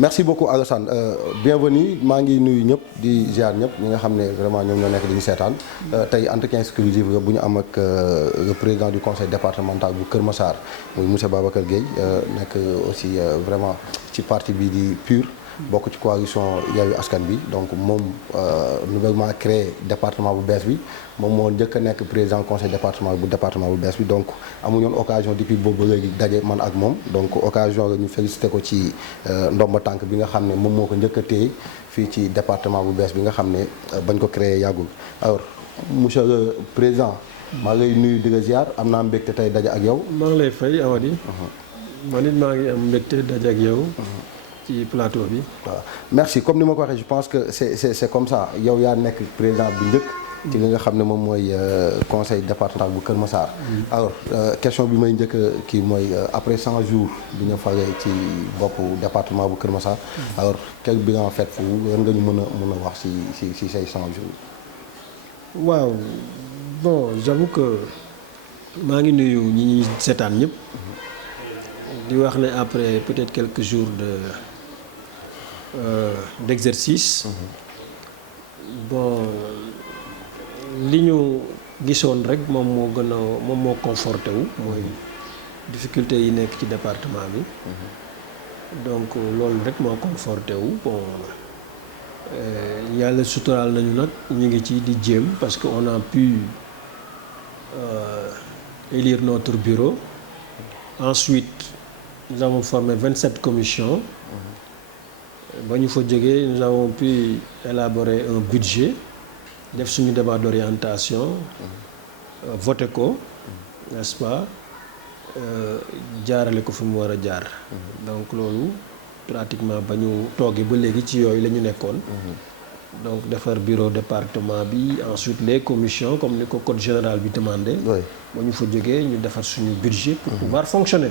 merci beaucoup Alassane bienvenue maa ngi nuyu ñëpp di ziar ñëpp ñi nga xam ne vraiment ñoom ñoo nekk di ñu seetaan tey entretien exclusif bu ñu am ak le président du conseil départemental bu Kër Massar muy monsieur Babacar Gueye nekk aussi vraiment ci parti bi di PUR bokk ci coalition Yewwi Askan Wi donc moom nouvellement créé département bu bees bi moom moo njëkk a nekk président conseil département bu bees bi donc amuñu woon occasion depuis boobu ba léegi daje man ak moom donc occasion la ñu félicité ko ci ndomba tànk bi nga xam ne moom moo ko njëkk a téye fii ci département bu bees bi nga xam ne bañ ko créé yàggul alors monsieur le président maa ngi lay nuyu di la ziar am naa mbégte tey daje ak yow. maa ngi lay fay Awadi. man it maa ngi am mbégte daje ak yow. ci plateau bi. waaw merci comme ni ma ko waxee je pense que c'est comme ça yow yaa nekk président bu njëkk. ci li nga xam ne moom mooy conseil départemental bu Kër Massar. alors question bi may njëkk kii mooy après 100 jours bi ñu falee ci boppu département bu Kër Massar. alors quel bilan faites vous lan nga ñu mën a wax ci say 100 jours. waaw bon j'avoue que maa ngi nuyu ñi ñuy seetaan ñëpp. di wax ne après peut-être quelques jours d'exercice. bon li ñu gisoon rek moom moo conforté wu mooy difficulté yi nekk ci département bi. donc loolu rek moo conforté wu bon yàlla suturaal nañu nag ñu ngi ci di jéem parce que on a pu élire notre bureau. Ensuite nous avons formé 27 commissions. ba ñu fa jógee nous avons pu élaborer un budget def suñu débat d'orientation voté ko n'est-ce pas jaarale ko fi mu war a jaar. donc loolu pratiquement ba ñu toogee ba léegi ci yooyu la ñu nekkoon. donc defar bureau département bi ensuite les commissions comme ni ko code général bi demandé. ba ñu fa jógee ñu defar suñu budget pour pouvoir fonctionner.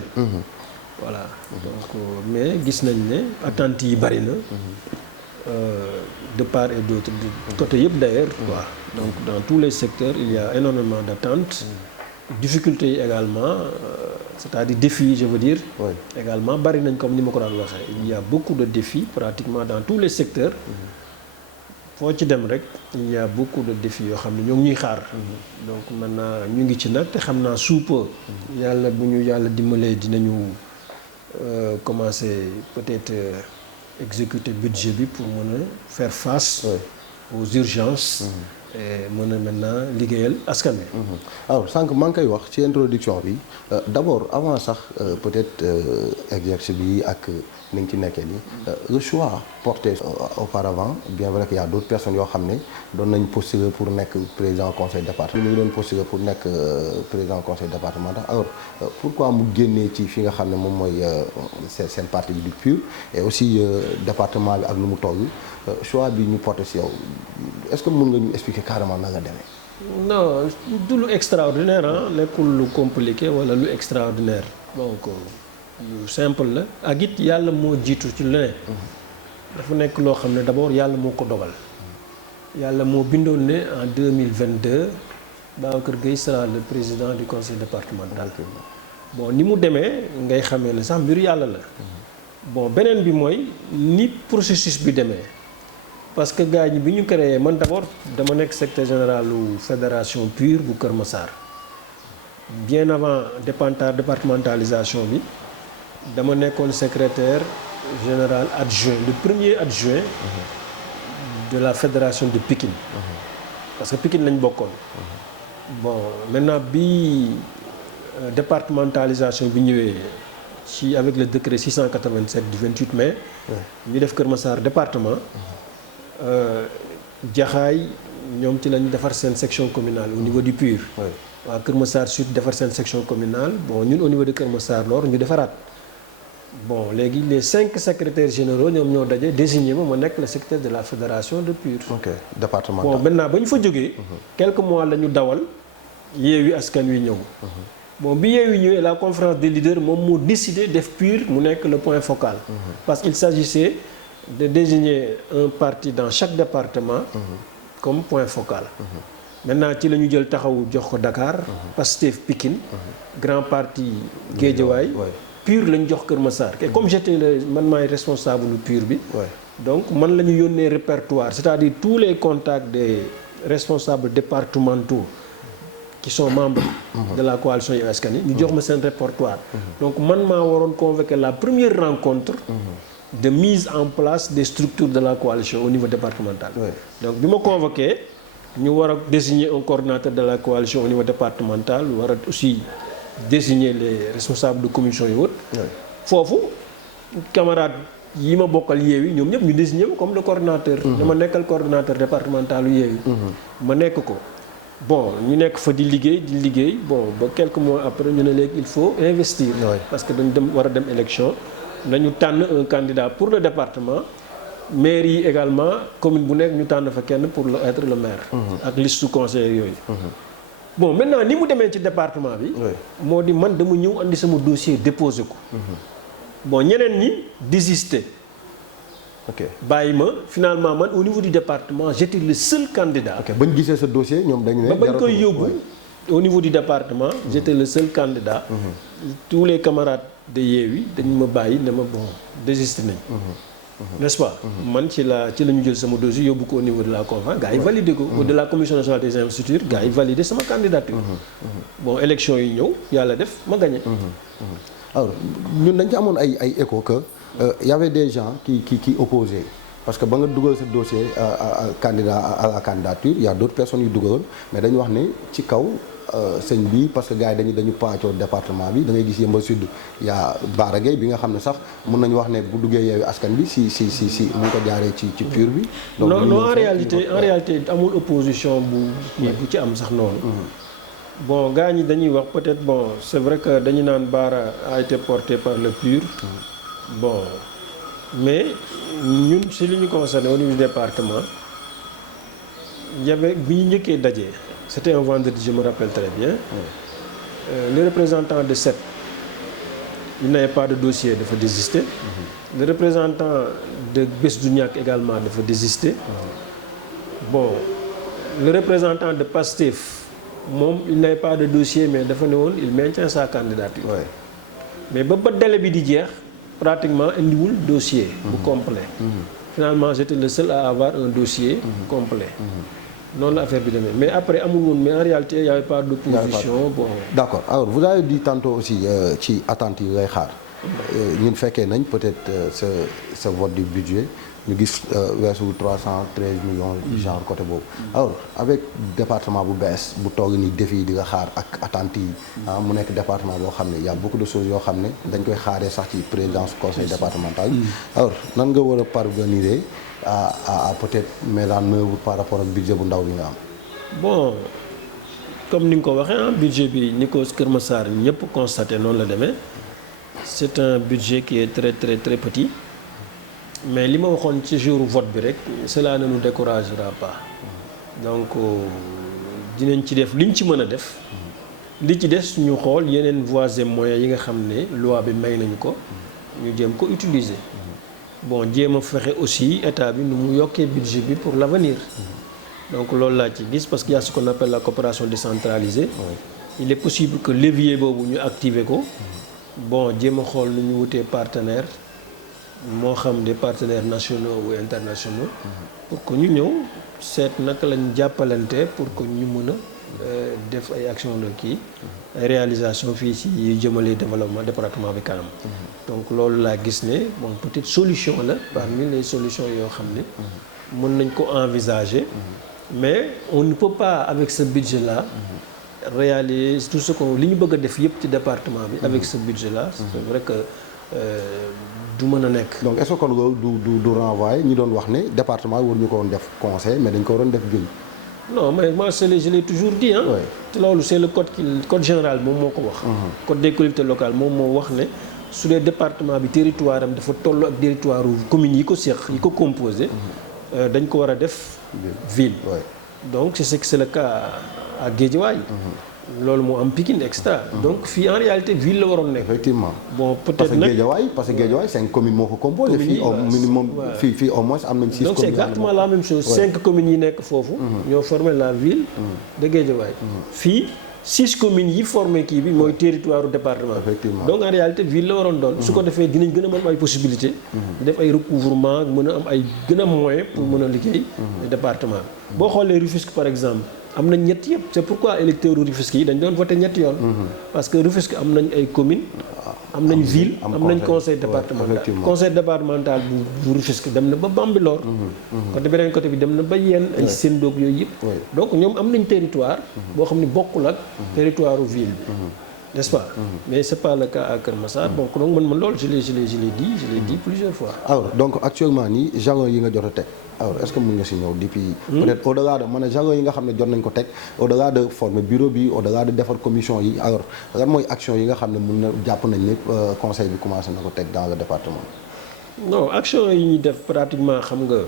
voilà donc mais gis nañ ne attentes yi bari na. de part et d'autre de côté yëpp d'ailleurs quoi. donc dans tous les secteurs il y a énormément d'attentes. difficultés yi également c'est-à-dire défis je veux dire. également bari nañ comme ni ma ko daan waxee. il y a beaucoup de défis pratiquement dans tous les secteurs. foo ci dem rek il y a beaucoup de défis yoo xam ne ñoo ngi ñuy xaar. donc maintenant ñu ngi ci nag te xam naa sous peu. yàlla bu ñu yàlla dimbalee dinañu commencer peut-être exécuter budget bi pour mën a faire face aux urgences. et mën a maintenant liggéeyal askan wi. alors sànq maa ngi koy wax ci introduction bi d'abord avant sax peut-être exercice bi ak ni nga ci nekkee nii le choix porté auparavant bien vrai qu'il y a d'autres personnes yoo xam ne doon nañ postuler pour nekk président conseil départemental ñu ngi doon postuler pour nekk président conseil départemental alors pourquoi mu génnee ci fi nga xam ne moom mooy seen parti bi du PUR et aussi département bi ak nu mu toll choix bi ñu porté si yow est-ce que mën nga ñu expliquer carrément na nga demee. non du lu extraordinaire ah nekkul lu compliqué wala lu extraordinaire donc lu simple la ak it yàlla moo jiitu ci lu ne. dafa nekk loo xam ne d'abord yàlla moo ko dogal. yàlla moo bindoon ne en 2022 Babacar Gueye sera le président du conseil départemental. bon ni mu demee ngay xamee ne sax mbiru yàlla la. bon beneen bi mooy ni processus bi demee. parce que gars ñi bi ñu créé man d'abord dama nekk secrétaire général u fédération PUR bu Kër Massar bien avant départementalisation bi dama nekkoon secrétaire général adjoint le premier adjoint de la fédération de Pikine parce que Pikine lañ bokkoon bon maintenant bi départementalisation bi ñëwee ci avec le décret 687 du 28 mai ñu def Kër Massar département Jaxaay ñoom ci lañ defar seen section communale au niveau du PUR. waa Kër Massar Sud defar seen section communale bon ñun au niveau de Kër Massar Nord ñu defaraat bon léegi les 5 secrétaires généraux ñoom ñoo daje désigné ma nekk le secrétaire de la fédération de PUR. ok départemental bon maintenant ba ñu fa jógee. quelques mois la ñu dawal Yewwi Askan Wi ñëw. bon bi Yewwi ñëwee la conférence des leaders moom moo décidé def PUR mu nekk le point focal. parce qu'il s'agissait de désigner un parti dans chaque département comme point focal. Maintenant ci la ñu jël taxawu jox ko Dakar. Pastef Pikine. grand parti Guédiawaye. PUR lañ jox Kër Massar et comme j'étais man maay responsable lu PUR bi. donc man la ñu yónnee répertoire c'est-à-dire tous les contacts des responsables départementaux qui sont membres de la coalition Yewwi Askan Wi ñu jox ma seen répertoire. donc man maa waroon convoquer la première rencontre. de mise en place des structures de la coalition au niveau départemental. donc bi ma convoqué ñu war a désigner un coordonnateur de la coalition au niveau départemental war a aussi désigner les responsables de commission yi wut. foofu camarade yi ma bokkal Yewwi ñoom ñëpp ñu désigner ma comme le coordonnateur. dama nekkal coordonnateur départemental yu Yewwi. ma nekk ko bon ñu nekk fa di liggéey bon ba quelques mois après ñu ne léegi il faut investir. parce que dañu war a dem élection. nañu tànn un candidat pour le département maire yi également commune bu nekk ñu tànn fa kenn pour être le maire. ak liste conseillers yooyu. bon maintenant ni mu demee ci département bi. moo di man dama ñëw andi sama dossier déposé ko. bon ñeneen ñi désister. bàyyi ma finalement man au niveau du département j'étais le seul candidat. ba ñu gisee sa dossier ñoom dañu ne. bañ koy yóbbu au niveau du département. j'étais le seul candidat. tous les camarades de Yewwi dañu ma bàyyi ne ma bon désisté nañ. n'est-ce pas. man ci la ñu jël sama dossier yóbbu ko au niveau de la CONFA gars yi validé ko. de la commission nationale des investitures gars yi validé sama candidature. bon élection yi ñëw yàlla def ma gagné. alors ñun dañ ci amoon ay écho que y avait des gens qui opposaient parce que ba nga dugal sa dossier candidat à la candidature il y a d'autres personnes yu dugaloon mais dañu wax ne ci kaw sëñ bi parce que gars yi dañu pàccoo département bi da ngay gis Yeumbeul Sud y a Bara Gaye bi nga xam ne sax mën nañu wax ne bu duggee Yewwi Askan Wi si mu ngi ko jaaree ci PUR bi. donc non en réalité amul opposition bu ci am sax noonu. bon gars ñi dañuy wax peut-être bon c'est vrai que dañu naan Bara a été porté par le PUR. bon mais ñun si li ñu concerné au niveau du département bi ñu njëkkee dajee c'était un vendredi je me rappelle très bien. le représentant de SET il n'avait pas de dossier dafa désister. le représentant de Bës Du Ñakk également dafa désister. bon le représentant de PASTEF moom il n'avait pas de dossier mais dafa ne woon il maintient sa candidature. mais ba délai bi di jeex pratiquement indiwul dossier. bu complet. finalement j'étais le seul à avoir un dossier. complet. noonu la affaire bi demee mais après amul woon mais en réalité il y avait pas d'opposition bon. d'accord alors vous avez dit tantôt aussi ci attentes yi ngay xaar. ñun fekkee nañ peut-être ce vote du budget ñu gis weesu 313 millions genre côté boobu. alors avec département bu bees bu toog ni défi yi di nga xaar ak attentes yi mu nekk département boo xam ne y a beaucoup de choses yoo xam ne dañ koy xaaree sax ci présidence conseil départemental. alors nan nga war a parvenir à peut-être mettre en œuvre par rapport ak budget bu ndaw bi nga am. bon comme ni nga ko waxee budget bi ni ko Kër Massar ñëpp constaté noonu la demee c'est un budget qui est très très très petit mais li ma waxoon ci jour vote bi rek cela ne nous découragera pas donc dinañ ci def liñ ci mën a def li ci des ñu xool yeneen voies et moyens yi nga xam ne loi bi may nañu ko ñu jéem ko utiliser. bon jéem a fexe aussi état bi nu mu yokkee budget bi pour l'avenir. donc loolu laa ci gis parce qu'il y a ce qu'on appelle la coopération décentralisée. il est possible que levier boobu ñu activer ko. bon jéem a xool nu ñu wutee partenaire moo xam des partenaires nationaux ou internationaux. pour que ñu ñëw seet naka lañ jàppalante pour que ñu mën a def ay action de kii ay réalisation fii ci jëmale développement département bi kanam. donc loolu laa gis ne bon peut-être solution la parmi les solutions yoo xam ne mën nañ ko envisager. mais on ne peut pas avec ce budget là réaliser tout ce qu'on li ñu bëgg a def yëpp ci département bi avec ce budget là c'est vrai que du mën a nekk. donc est-ce que kon du renvoyer ñi doon wax ne département waruñu ko woon def conseil mais dañ ko waroon def ville. non mais moi je l'ai toujours dit te loolu c'est le code général moom moo ko wax. code des collectivités locales moom moo wax ne su dee département bi territoire am dafa toll ak territoire communes yi ko seq yi ko composé. dañ ko war a def ville. donc c'est le cas à Guédiawaye. loolu moo am Pikine extra. donc fii en réalité ville la waroon nekk. effectivement bon peut-être nag parce que Guédiawaye 5 communes moo ko composé. fii au minimum fii au moins am nañ 6 communes. donc c'est exactement la même chose 5 communes yi nekk foofu. ñoo formé la ville de Guédiawaye. fii 6 communes yi formé kii bi mooy territoire du département. Effectivement. Donc en réalité ville la waroon doon. su ko defee dinañ gën a mën ay possibilités. def ay recouvrement mën a am ay gën a moyens pour mën a liggéey. département bi boo xoolee Rufisque par exemple am nañ ñett yëpp c'est pourquoi électeurs Rufisque yi dañ doon voté ñetti yoon. parce que Rufisque am nañ ay communes. am nañ ville am nañ conseil départemental conseil départemental bu Rufisque dem na ba Bambilor. côté beneen côté bi dem na ba yenn ay Sendok yooyu yëpp. donc ñoom am nañ territoire. boo xam ne bokkul ak territoire ville bi. n'est-ce pas. mais c'est pas le cas à Kër Massar. donc man loolu je l'ai dit plusieurs fois. alors donc actuellement nii jargon yi nga jot a teg alors est-ce que mën nga si ñëw depuis. peut-être au-delà de man jargon yi nga xam ne jot nañ ko teg au-delà de former bureau bi au-delà de defar commission yi alors lan mooy action yi nga xam ne mën na jàpp nañ ne conseil bi commencé na ko teg dans le département. non action yi ñuy def pratiquement xam nga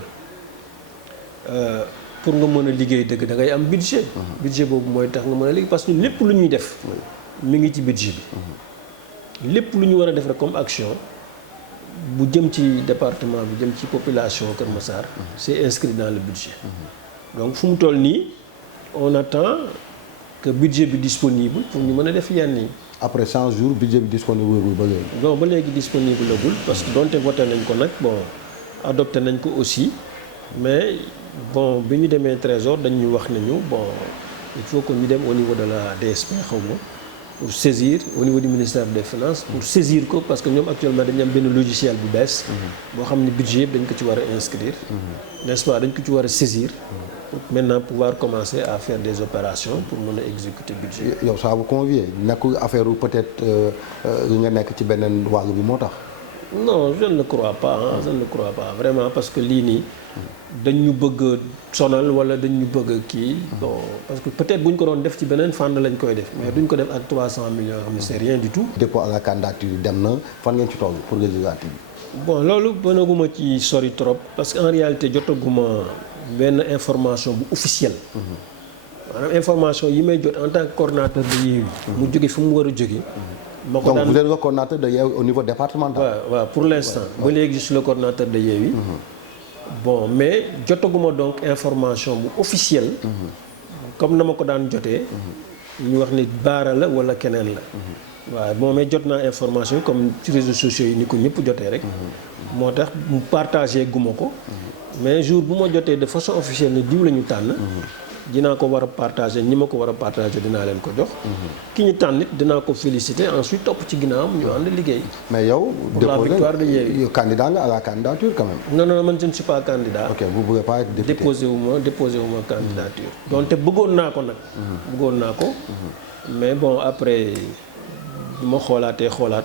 pour nga mën a liggéey dëgg da ngay am budget. budget boobu mooy tax nga mën a liggéey parce que lépp lu ñuy def. mi ngi ci budget bi lépp lu ñu war a def rek comme action bu jëm ci département bi jëm ci population Kër Massar c'est inscrit dans le budget donc fu mu toll nii on attend que budget bi disponible pour ñu mën a def yenn yi. après 100 jours budget bi disponible ba léegi. non ba léegi disponible lagul parce que donte voté nañ ko nag bon adopté nañ ko aussi mais bon bi ñu demee trésor dañ ñu wax nañu bon il faut que ñu dem au niveau de la DSP xaw ma. pour saisir au niveau du ministère des Finances pour saisir ko parce que ñoom actuellement dañu am benn logiciel bu bees boo xam ne budget yëpp dañ ko ci war a inscrire n'est-ce pas dañ ko ci war a saisir pour maintenant pouvoir commencer à faire des opérations pour mën a exécuter budget. yow ça vous convient nekkul affaire peut-être li nga nekk ci beneen wàll bi moo tax. non je ne le crois pas je ne le crois pas vraiment parce que lii nii dañ ñu bëgg sonal wala dañ ñu bëgg kii bon parce que peut-être bu ñu ko doon def ci beneen fànn lañ koy def mais duñ ko def ak 300 millions yoo xam ne c'est rien du tout. dépôt à la candidature dem na fan ngeen ci toll pour législative bi. bon loolu bënaguma ci sori trop parce que en réalité jotaguma benn information bu officielle. maanaam information yi may jot en tant que coordonnateur de Yewwi mu jóge fu mu war a jóge. ma ko daan donc vous êtes le coordonnateur de Yewwi au niveau départemental. waaw pour l'instant ba léegi je suis le coordonnateur de Yewwi. bon mais jotaguma donc information bu officielle. comme na ma ko daan jotee. ñu wax ni Baara la wala keneen la. waaw bon mais jot naa information yi comme ci réseaux sociaux yi ni ko ñëpp jotee rek. moo tax mu partagé guma ko. mais jour bu ma jotee de façon officielle ne diw la ñu tànn. dinaa ko war a partager ñi ma ko war a partager dinaa leen ko jox. ki ñu tànn it dinaa ko féliciter ensuite topp ci ginnaawam ñu ànd liggéey. mais yow. pour la victoire de Yewwi candidat nga à la candidature quand même. non man je ne suis pas candidat. ok vous voulez pas être député. déposé wu ma candidature. donte bëggoon naa ko nag. bëggoon naa ko. mais bon après bi ma xoolaat.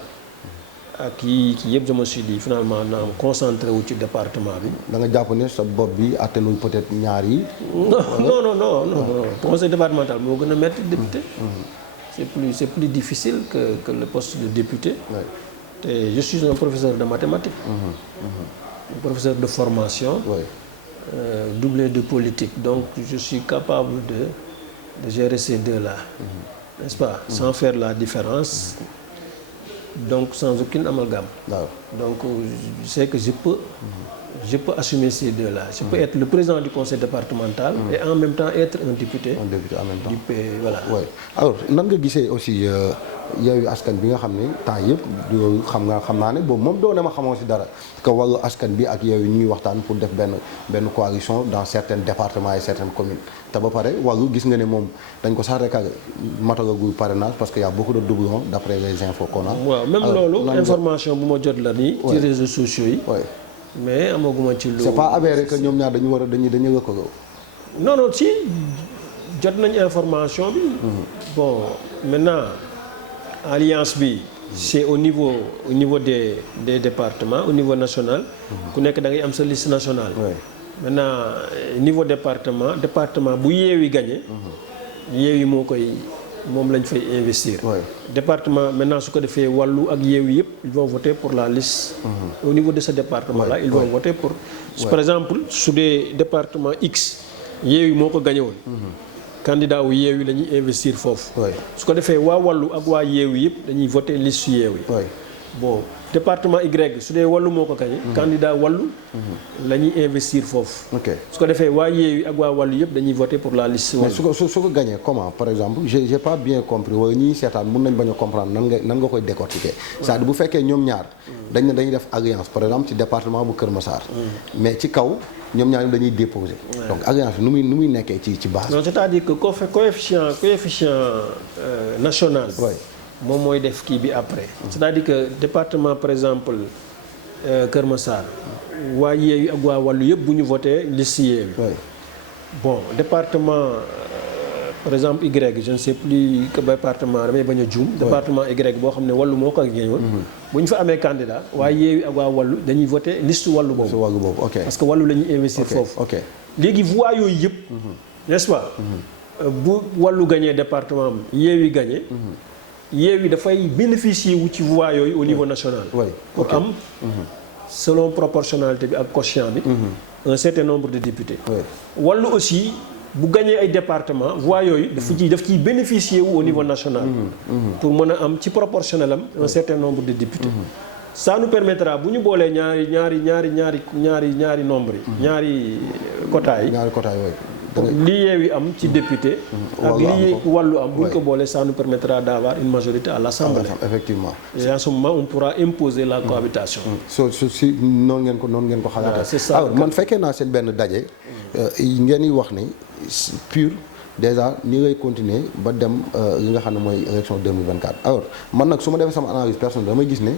ak kii yëpp je me suis dit finalement naa am concentré wu ci département bi. da nga jàpp ne sa bopp bi atténué peut-être ñaar yi. non conseil départemental moo gën a métti député. c'est plus difficile que le poste de député. te je suis un professeur de mathématiques. Un professeur de formation. Doublé de politique donc je suis capable de gérer ces deux-là. N'est-ce pas? Sans faire la différence. Donc sans aucune amalgame. Donc je sais que je peux assumer ces deux-là. Je peux être le président du conseil départemental et en même temps être un député. Un député en même temps. Du pays, voilà. Oui. Alors nan nga gisee aussi Yewwi Askan bi nga xam ne temps yëpp xam naa ne boobu moom doo ne ma xamoo si dara parce que Wallu Askan bi ak Yewwi ñu ngi waxtaan pour def benn coalition dans certains départements et certaines communes te ba pare Wallu gis nga ne moom dañ ko sax rek ak matagagul parrainage parce que y a beaucoup de doublons d'après les infos qu'on a. waaw même loolu information bu ma jot la nii. ci réseaux sociaux yi. mais amaguma ci lu. c'est pas avéré que ñoom ñaar dañu lëkkaloo. non si jot nañ information bi. bon maintenant alliance bi c'est au niveau des départements au niveau national. ku nekk da ngay am sa liste nationale. maintenant niveau département bu Yewwi gagné. Yewwi moom lañ fay investir. département maintenant su ko defee Wallu ak Yewwi yëpp ils vont voter pour la liste. au niveau de ce département là ils vont voter pour. par exemple su dee département X Yewwi moo ko gagné woon. candidat wu Yewwi la ñuy investir foofu. su ko defee waa Wallu ak waa Yewwi yëpp dañuy voter liste Yewwi. bon département Y su dee wàllu moo ko gagné. candidat wàllu. la ñuy investir foofu. ok su ko defee waa Yewwi ak waa wàllu yëpp dañuy voter pour la liste. mais su ko gagné comment par exemple j'ai pas bien compris wala ñi seetaan mun nañ bañ a comprendre nan nga koy décortiquer. c'est-à-dire bu fekkee ñoom ñaar dañuy def alliance par exemple ci département bu Kër Massar. mais ci kaw ñoom ñaar dañuy déposer. donc alliance bi nu muy nekkee ci base. non c'est-à-dire que coefficient national. moom mooy def kii bi après. c'est-à-dire que département par exemple Kër Massar waa Yewwi ak waa wàllu yëpp bu ñu voté liste Yewwi. bon département par exemple Y je ne sais plus que département damay bañ a juum. département Y boo xam ne wàllu moo ko gagné woon. bu ñu fa amee candidat waa Yewwi ak waa wàllu dañuy voté liste wàllu boobu. ok parce que wàllu la ñuy investir foofu. ok léegi voix yooyu yëpp. n'est-ce pas. bu wàllu gagné département am Yewwi gagné. Yewwi dafay bénéficier wu ci voix yooyu au niveau national. pour am selon proportionnalité bi ak quotient bi. un certain nombre de députés. wàllu aussi bu gagné ay département voix yooyu. daf ciy bénéficier wu au niveau national. pour mën a am ci proportionnel am un certain nombre de députés. ça nous permettra bu ñu boolee ñaari nombre yi. ñaari quotas yi. li Yewwi am ci député. ak li wàllu am bu ñu ko boolee ça nous permettra d'avoir une majorité à l'Assemblée. effectivement. et en ce moment on pourra imposer la cohabitation. si noonu ngeen ko xalaatee. c'est ça alors man fekkee naa seen benn daje. ngeen di wax ni PUR déjà ni ngay continuer ba dem li nga xam ne mooy élection 2024. alors man nag su ma defee sama analyse personnelle damay gis ne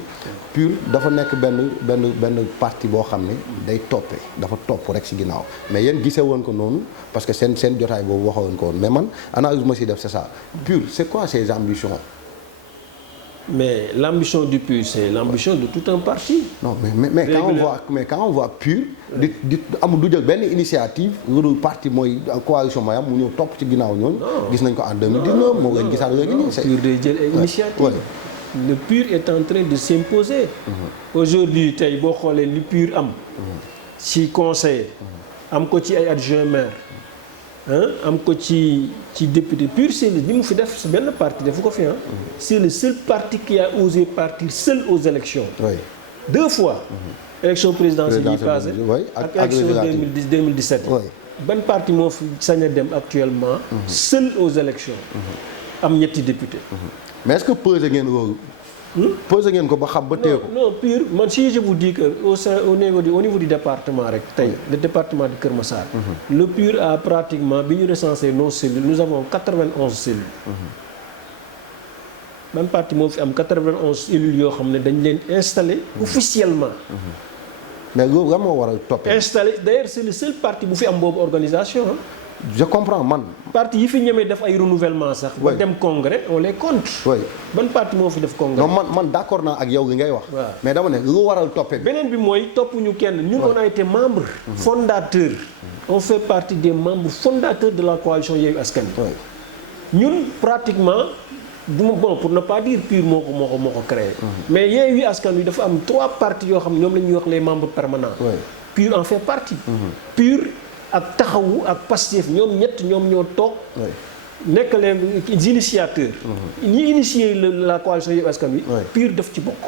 PUR dafa nekk benn parti boo xam ne day toppee dafa topp rek ci ginnaaw mais yéen gisee woon ko noonu parce que seen jotaay boobu waxoo woon ko woon mais man analyse bu ma ciy def c'est ça PUR c'est quoi ses ambitions. mais l'ambition du PUR c'est l'ambition de tout un parti. non mais quand on voit PUR. di amul du jël benn initiative loolu parti mooy coalition mooy am mu ñëw topp ci ginnaaw ñooñu. gis nañ ko en 2019 moo ngeen gisaat léegi nii. PUR day jël initiative. le PUR est en train de s'imposer. aujourd'hui tey boo xoolee li PUR am. ci conseiller. am ko ci ay adjoint maire. am ko ci député PUR c'est li mu fi def si benn parti defu ko fi c'est le seul parti qui a osé partir seul aux élections. 2 fois. élection présidentielle yi passé ak élection 2017. ban parti moo fi sañ a dem actuellement. seul aux élections. am ñetti député. mais est-ce que pesé ngeen loolu. pesé ngeen ko ba xam ba téye ko. non PUR man si je vous dis que au niveau du département rek tey le département de Kër Massar. le PUR a pratiquement bi ñu recensé nos cellules nous avons 91 cellules. ban parti moo fi am 91 cellules yoo xam ne dañ leen installé officiellement. mais loolu lan moo war a toppee. installé d'ailleurs c'est le seul parti bu fi am boobu organisation. je comprends man. parti yi fi ñemee def ay renouvellement sax. ba dem congrès on les compte. ban parti moo fi def congrès. non man d'accord naa ak yow li ngay wax. mais dama ne lu waral toppee. beneen bi mooy toppuñu kenn ñun on a été membre fondateur. on fait partie des membres fondateurs de la coalition Yewwi Askan Wi. ñun pratiquement. bon pour ne pas dire PUR moo ko créé. mais Yewwi Askan Wi dafa am 3 partis yoo xam ne ñoom la ñuy wax les membres permanents. PUR en fait partie. PUR ak Taxawu ak Pastef ñoom ñoo toog. nekk les initiateurs. ñi initier la coalition Yewwi Askan Wi. PUR daf ci bokk.